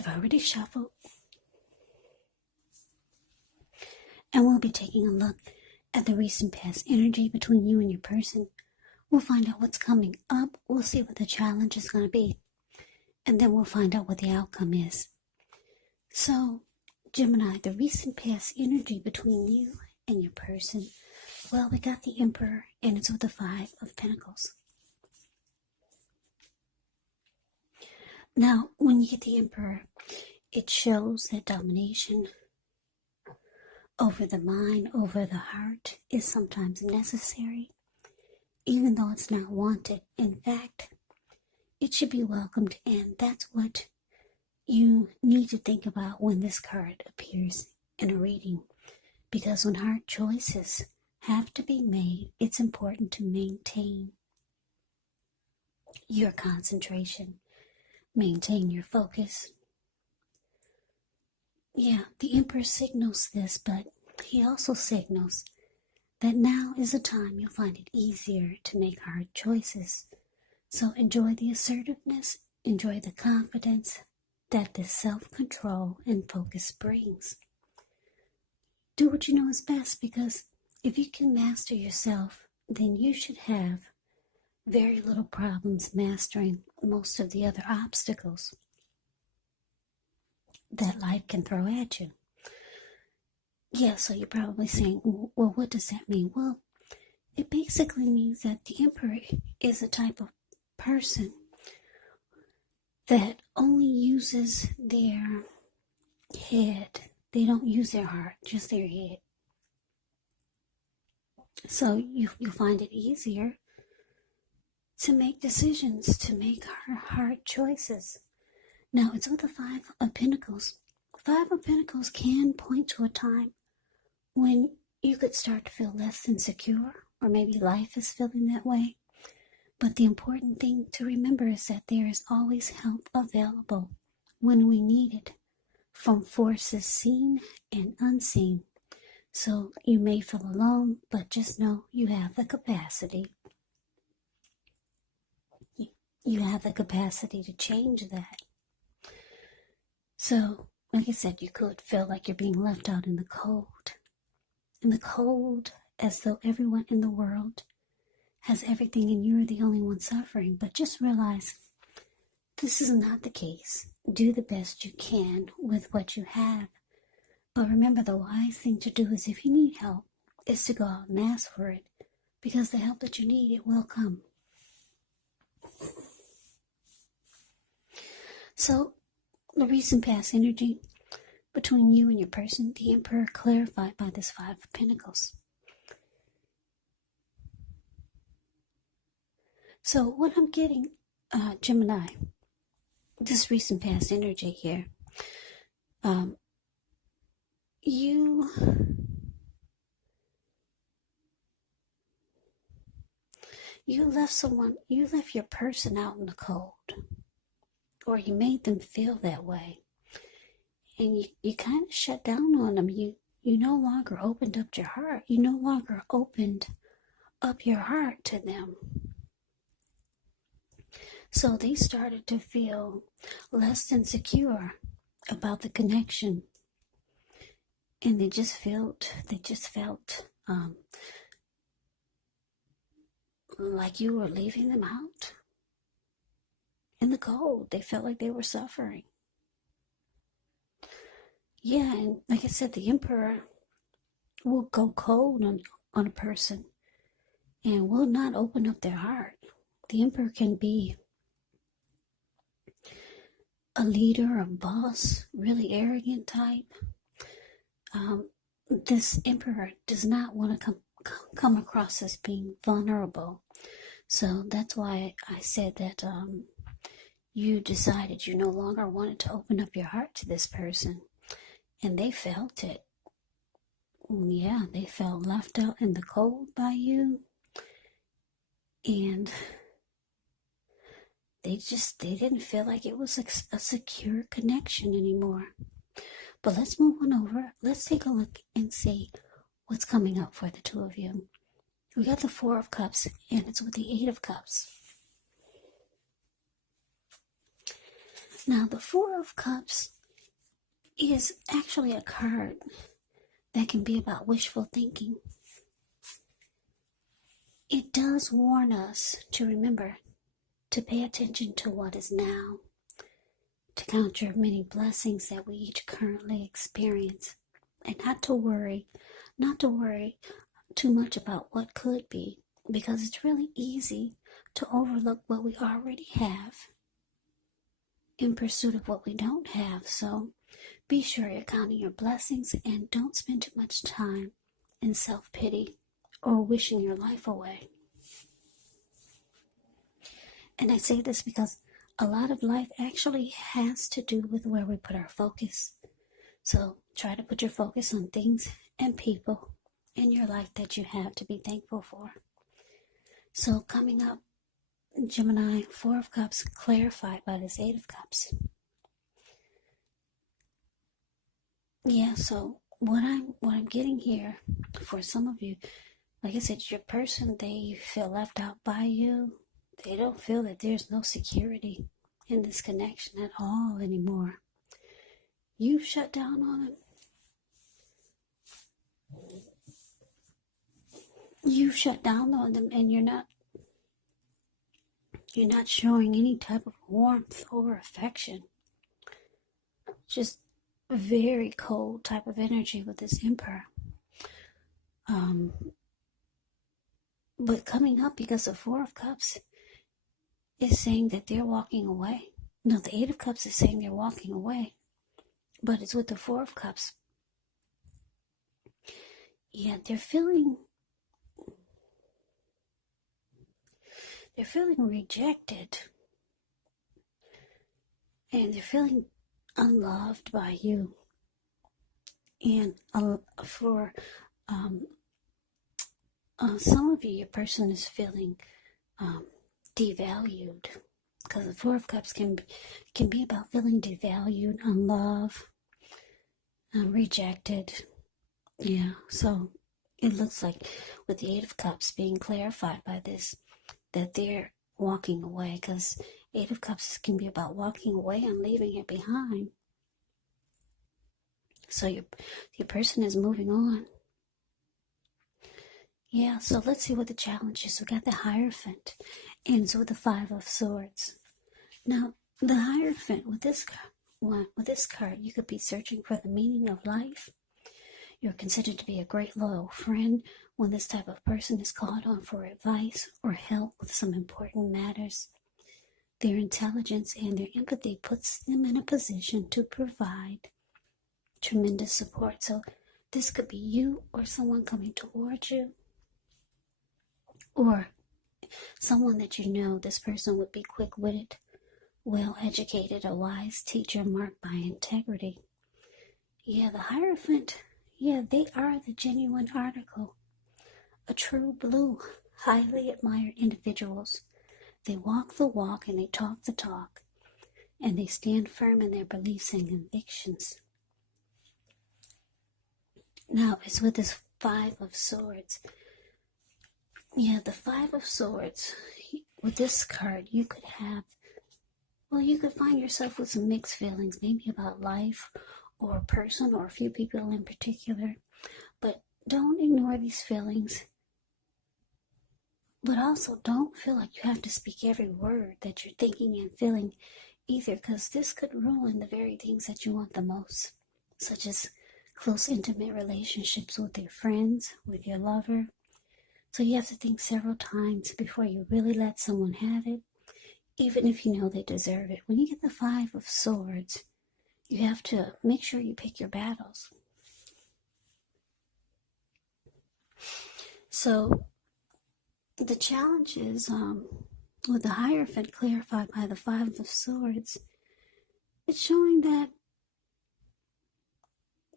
I've already shuffled, and we'll be taking a look at the recent past energy between you and your person. We'll find out what's coming up. We'll see what the challenge is going to be, and then we'll find out what the outcome is. So, Gemini, the recent past energy between you and your person. Well, we got the Emperor, and it's with the Five of Pentacles. Now, when you get the Emperor, it shows that domination over the mind, over the heart, is sometimes necessary, even though it's not wanted. In fact, it should be welcomed, and that's what you need to think about when this card appears in a reading. Because when hard choices have to be made, it's important to maintain your concentration, maintain your focus. Yeah, the Emperor signals this, but he also signals that now is a time you'll find it easier to make hard choices. So enjoy the assertiveness, enjoy the confidence that this self-control and focus brings. Do what you know is best, because if you can master yourself, then you should have very little problems mastering most of the other obstacles that life can throw at you. Yeah, so you're probably saying, well, what does that mean? Well, it basically means that the Emperor is a type of person that only uses their head. They don't use their heart, just their head. So you'll find it easier to make decisions, to make hard choices. Now, it's with the Five of Pentacles. Five of Pentacles can point to a time when you could start to feel less than secure, or maybe life is feeling that way. But the important thing to remember is that there is always help available when we need it, from forces seen and unseen. So you may feel alone, but just know you have the capacity. You have the capacity to change that. So, like I said, you could feel like you're being left out in the cold. In the cold, as though everyone in the world has everything and you're the only one suffering. But just realize this is not the case. Do the best you can with what you have. But remember, the wise thing to do is, if you need help, is to go out and ask for it. Because the help that you need, it will come. So, the recent past energy between you and your person, the Emperor, clarified by this Five of Pentacles. So what I'm getting, Gemini, this recent past energy here, you left your person out in the cold, or you made them feel that way, and you kind of shut down on them. You no longer opened up your heart. You no longer opened up your heart to them. So they started to feel less than secure about the connection, and they just felt like you were leaving them out in the cold. They felt like they were suffering. Yeah, and like I said, the Emperor will go cold on a person and will not open up their heart. The Emperor can be a leader, a boss, really arrogant type. This Emperor does not want to come across as being vulnerable. So that's why I said that you decided you no longer wanted to open up your heart to this person. And they felt it. Yeah, they felt left out in the cold by you. And they didn't feel like it was a secure connection anymore. But let's move on over. Let's take a look and see what's coming up for the two of you. We got the Four of Cups, and it's with the Eight of Cups. Now, the Four of Cups is actually a card that can be about wishful thinking. It does warn us to remember to pay attention to what is now, to count your many blessings that we each currently experience, and not to worry too much about what could be, because it's really easy to overlook what we already have in pursuit of what we don't have. So be sure you're counting your blessings and don't spend too much time in self-pity or wishing your life away. And I say this because a lot of life actually has to do with where we put our focus. So try to put your focus on things and people in your life that you have to be thankful for. So coming up, Gemini, Four of Cups clarified by this Eight of Cups. Yeah, so what I'm getting here for some of you, like I said, your person, they feel left out by you. They don't feel that there's no security in this connection at all anymore. You've shut down on them. You've shut down on them, and you're not showing any type of warmth or affection. Just a very cold type of energy with this Emperor. But coming up, because the Four of Cups is saying that they're walking away. No, the Eight of Cups is saying they're walking away. But it's with the Four of Cups. Yeah, they're feeling rejected. And they're feeling unloved by you. And for some of you, your person is feeling devalued, because the Four of Cups can be about feeling devalued, unloved, rejected. Yeah, so it looks like with the Eight of Cups being clarified by this, that they're walking away, because Eight of Cups can be about walking away and leaving it behind. So your person is moving on. Yeah, so let's see what the challenge is. We got the Hierophant, ends with the Five of Swords. Now, the Hierophant, with this card, you could be searching for the meaning of life. You're considered to be a great loyal friend when this type of person is called on for advice or help with some important matters. Their intelligence and their empathy puts them in a position to provide tremendous support. So this could be you or someone coming towards you, or someone that you know. This person would be quick-witted, well-educated, a wise teacher marked by integrity. Yeah, the Hierophant, yeah, they are the genuine article. A true blue, highly admired individuals. They walk the walk and they talk the talk, and they stand firm in their beliefs and convictions. Now, it's with this Five of Swords. Yeah, the Five of Swords. With this card, you could find yourself with some mixed feelings, maybe about life or a person or a few people in particular. But don't ignore these feelings. But also don't feel like you have to speak every word that you're thinking and feeling either, because this could ruin the very things that you want the most, such as close, intimate relationships with your friends, with your lover. So you have to think several times before you really let someone have it, even if you know they deserve it. When you get the Five of Swords, you have to make sure you pick your battles. So the challenge is, with the Hierophant clarified by the Five of Swords, it's showing that,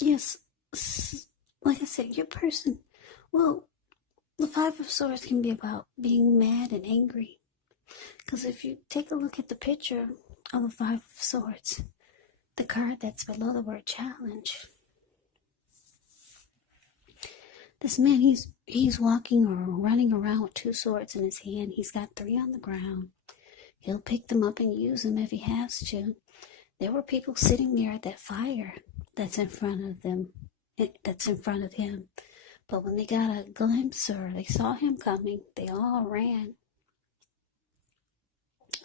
yes, like I said, your person, well, the Five of Swords can be about being mad and angry. Because if you take a look at the picture of the Five of Swords, the card that's below the word challenge, this man, he's walking or running around with two swords in his hand. He's got three on the ground. He'll pick them up and use them if he has to. There were people sitting there at that fire that's in front of them, that's in front of him. But when they got a glimpse or they saw him coming, they all ran.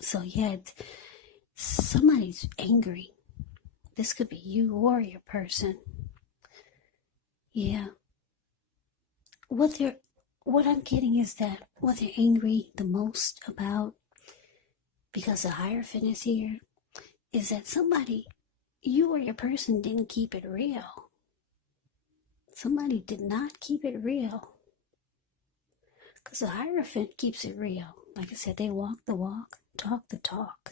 So yeah, somebody's angry. This could be you or your person. Yeah. What I'm getting is that what they're angry the most about, because the Hierophant is here, is that somebody, you or your person, didn't keep it real. Somebody did not keep it real. Because the Hierophant keeps it real. Like I said, they walk the walk, talk the talk.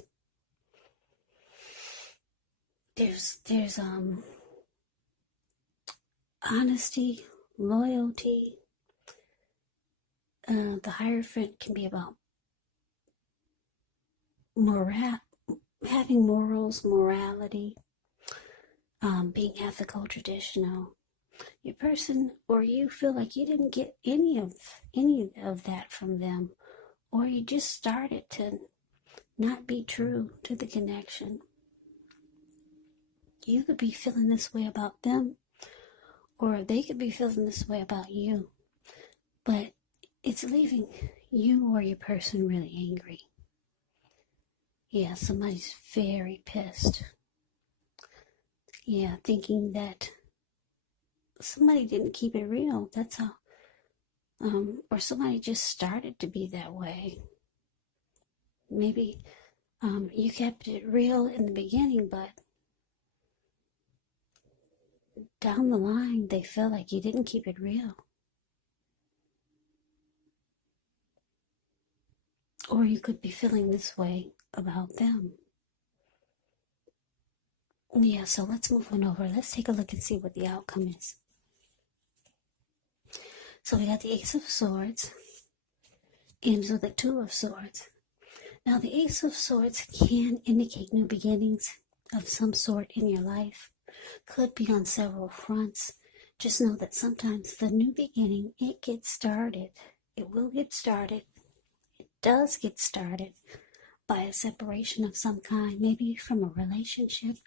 There's honesty, loyalty. The Hierophant can be about having morals, morality, being ethical, traditional. Your person or you feel like you didn't get any of that from them, or you just started to not be true to the connection. You could be feeling this way about them, or they could be feeling this way about you, but it's leaving you or your person really angry. Yeah, somebody's very pissed. Yeah, thinking that somebody didn't keep it real. That's how, or somebody just started to be that way. Maybe you kept it real in the beginning, but down the line, they felt like you didn't keep it real. Or you could be feeling this way about them. Yeah, so let's move on over. Let's take a look and see what the outcome is. So we got the Ace of Swords ends with the Two of Swords. Now, the Ace of Swords can indicate new beginnings of some sort in your life. Could be on several fronts. Just know that sometimes the new beginning, it gets started. It will get started. It does get started by a separation of some kind, maybe from a relationship,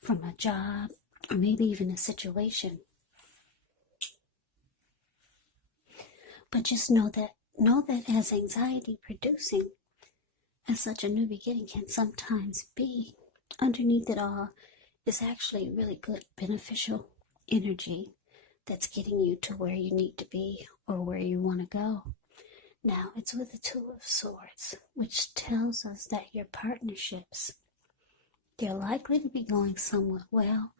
from a job, or maybe even a situation. But just know that as anxiety producing, as such a new beginning can sometimes be, underneath it all is actually really good, beneficial energy that's getting you to where you need to be or where you want to go. Now, it's with the Two of Swords, which tells us that your partnerships, they're likely to be going somewhat well,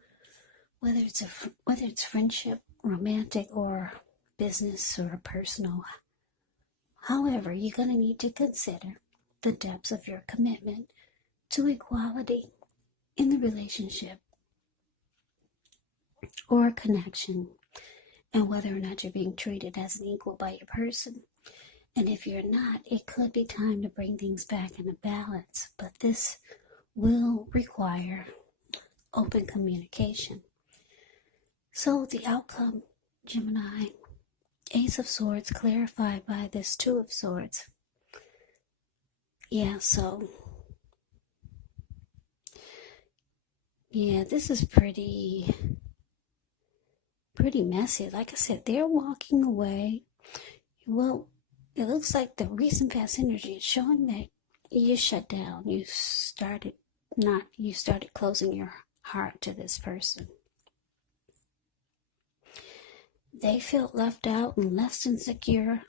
whether it's friendship, romantic, or business or personal. However, you're going to need to consider the depths of your commitment to equality in the relationship or connection, and whether or not you're being treated as an equal by your person. And if you're not, it could be time to bring things back into balance, but this will require open communication. So the outcome, Gemini, Ace of Swords clarified by this Two of Swords. Yeah, so yeah, this is pretty messy. Like I said, they're walking away. Well, it looks like the recent past energy is showing that you shut down. You started closing your heart to this person. They felt left out and less insecure.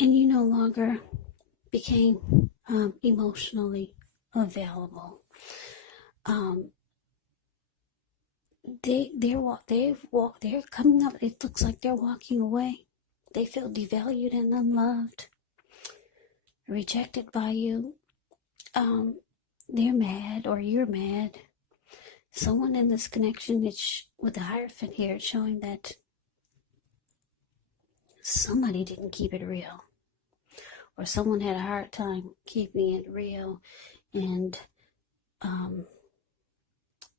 And you no longer became emotionally available. They're coming up. It looks like they're walking away. They feel devalued and unloved, rejected by you. They're mad, or you're mad. Someone in this connection, with the Hierophant here, it's showing that somebody didn't keep it real, or someone had a hard time keeping it real and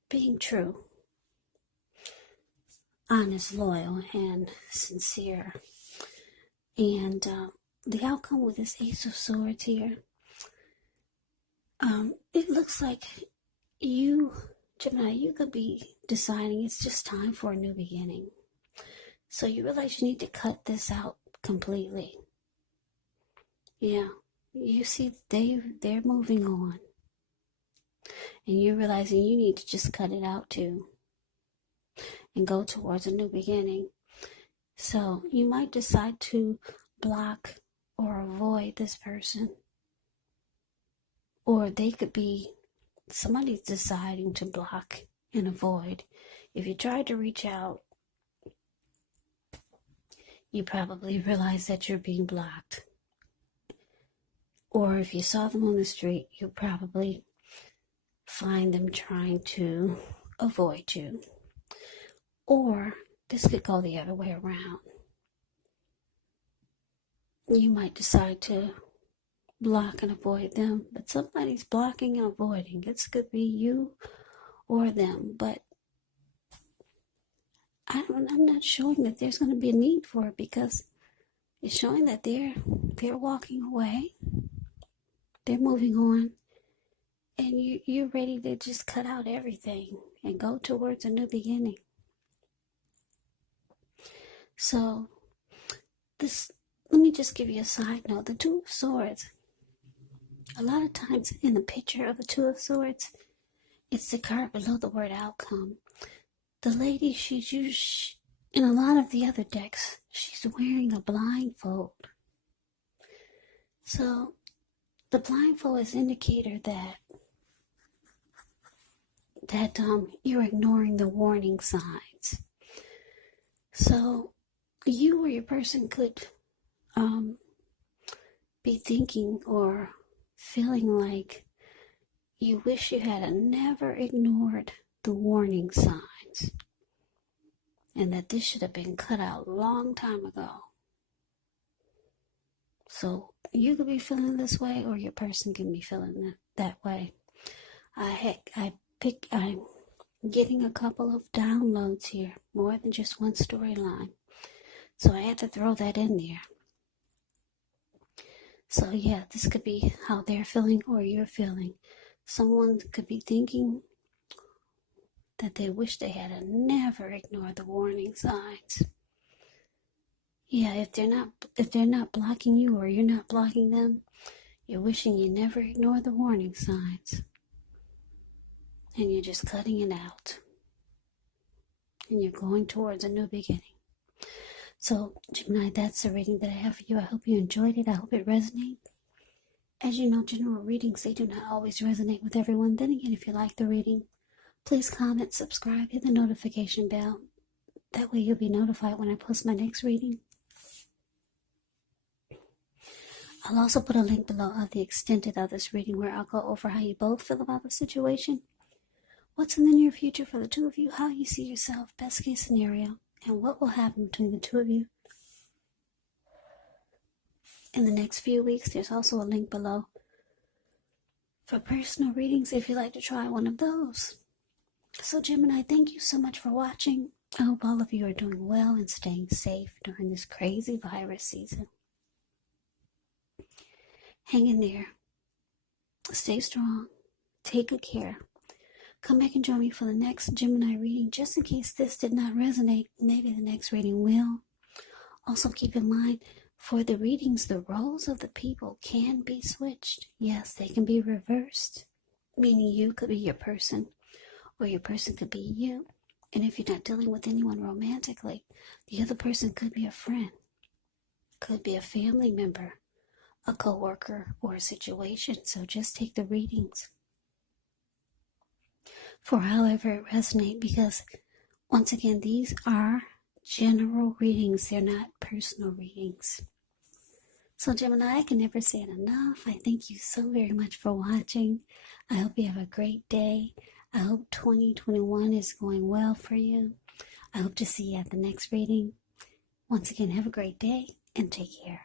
being true, honest, loyal, and sincere. And the outcome with this Ace of Swords here, It looks like you, Gemini, you could be deciding it's just time for a new beginning. So you realize you need to cut this out completely. Yeah, you see they're moving on. And you're realizing you need to just cut it out too and go towards a new beginning. So you might decide to block or avoid this person. Or they could be, somebody's deciding to block and avoid. If you try to reach out, you probably realize that you're being blocked. Or if you saw them on the street, you probably find them trying to avoid you. Or this could go the other way around. You might decide to block and avoid them, but somebody's blocking and avoiding. It could be you or them, but I'm not showing that there's going to be a need for it, because it's showing that they're walking away, they're moving on, and you're ready to just cut out everything and go towards a new beginning. So let me just give you a side note. The Two of Swords, a lot of times in the picture of the Two of Swords, it's the card below the word outcome. The lady, she's used, in a lot of the other decks, she's wearing a blindfold. So the blindfold is an indicator that you're ignoring the warning signs. So you or your person could be thinking or feeling like you wish you had never ignored the warning signs, and that this should have been cut out a long time ago. So you could be feeling this way, or your person can be feeling that way. I'm getting a couple of downloads here, more than just one storyline. So I had to throw that in there. So yeah, this could be how they're feeling or you're feeling. Someone could be thinking that they wish they had never ignored the warning signs. Yeah, if they're not blocking you or you're not blocking them, you're wishing you never ignored the warning signs. And you're just cutting it out. And you're going towards a new beginning. So, Gemini, that's the reading that I have for you. I hope you enjoyed it. I hope it resonated. As you know, general readings, they do not always resonate with everyone. Then again, if you like the reading, please comment, subscribe, hit the notification bell. That way you'll be notified when I post my next reading. I'll also put a link below of the extended of this reading, where I'll go over how you both feel about the situation, what's in the near future for the two of you, how you see yourself, best case scenario, and what will happen between the two of you in the next few weeks. There's also a link below for personal readings if you'd like to try one of those. So Gemini, thank you so much for watching. I hope all of you are doing well and staying safe during this crazy virus season. Hang in there. Stay strong. Take good care. Come back and join me for the next Gemini reading. Just in case this did not resonate, maybe the next reading will. Also keep in mind, for the readings, the roles of the people can be switched. Yes, they can be reversed, meaning you could be your person, or your person could be you. And if you're not dealing with anyone romantically, the other person could be a friend, could be a family member, a co-worker, or a situation. So just take the readings for however it resonates, because once again, these are general readings. They're not personal readings. So Gemini, I can never say it enough. I thank you so very much for watching. I hope you have a great day. I hope 2021 is going well for you. I hope to see you at the next reading. Once again, have a great day and take care.